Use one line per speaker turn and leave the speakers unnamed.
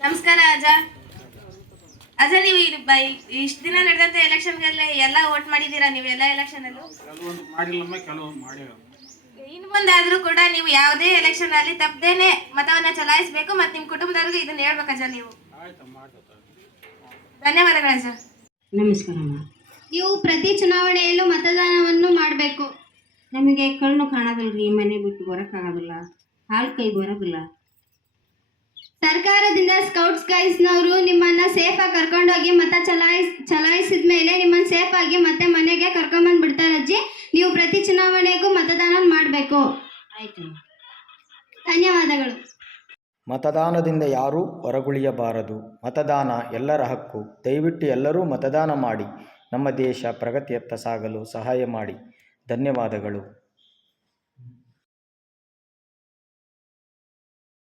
ನಮಸ್ಕಾರ ಅಜಾ. ಅಜಾ ನೀವು ಇಷ್ಟು ದಿನ ನಡೆದಂತ ಎಲೆಕ್ಷನ್ ಎಲ್ಲ ವೋಟ್ ಮಾಡಿದೀರಾ ನೀವು ಎಲ್ಲ ಎಲೆಕ್ಷನ್ ಅಲ್ಲೂ?
ಕೆಲವೊಂದು ಮಾಡಿಲ್ಲಮ್ಮ ಕೆಲವೊಂದು ಮಾಡಿಲ್ಲ.
ಇನ್ನು ಮುಂದಾದ್ರೂ ಕೂಡ ನೀವು ಯಾವುದೇ ಎಲೆಕ್ಷನ್ ಅಲ್ಲಿ ತಪ್ಪದೇನೆ ಮತವನ್ನ ಚಲಾಯಿಸಬೇಕು ಮತ್ತೆ ನಿಮ್ಮ ಕುಟುಂಬದವ್ರಿಗೆ ಇದನ್ನ ಹೇಳ್ಬೇಕು ಅಜಾ ನೀವು. ಧನ್ಯವಾದಗಳು ಅಜಾ.
ನಮಸ್ಕಾರಮ್ಮ
ನೀವು ಪ್ರತಿ ಚುನಾವಣೆಯಲ್ಲೂ ಮತದಾನವನ್ನು ಮಾಡಬೇಕು.
ನಮಗೆ ಕಣ್ಣು ಕಾಣೋದಿಲ್ರಿ ಮನೆ ಬಿಟ್ಟು ಬರೋಕ್ಕಾಗೋದಿಲ್ಲ. ಹಾಲು ಕೈ ಬರೋಗಿಲ್ಲ
ಸರ್ಕಾರದಿಂದ ಸ್ಕೌಟ್ಸ್ ಗೈಸ್ನವರು ನಿಮ್ಮನ್ನ ಸೇಫಾಗಿ ಕರ್ಕೊಂಡೋಗಿ ಮತ ಚಲಾಯಿಸ್ ಚಲಾಯಿಸಿದ ಮೇಲೆ ಸೇಫ್ ಸೇಫಾಗಿ ಮತ್ತೆ ಮನೆಗೆ ಕರ್ಕೊಂಬಂದು ಬಿಡ್ತಾರೆ ಅಜ್ಜಿ. ನೀವು ಪ್ರತಿ ಚುನಾವಣೆಗೂ ಮತದಾನ ಮಾಡಬೇಕು.
ಆಯ್ತು.
ಧನ್ಯವಾದಗಳು.
ಮತದಾನದಿಂದ ಯಾರೂ ಹೊರಗುಳಿಯಬಾರದು. ಮತದಾನ ಎಲ್ಲರ ಹಕ್ಕು. ದಯವಿಟ್ಟು ಎಲ್ಲರೂ ಮತದಾನ ಮಾಡಿ. ನಮ್ಮ ದೇಶ ಪ್ರಗತಿಯತ್ತ ಸಾಗಲು ಸಹಾಯ ಮಾಡಿ. ಧನ್ಯವಾದಗಳು.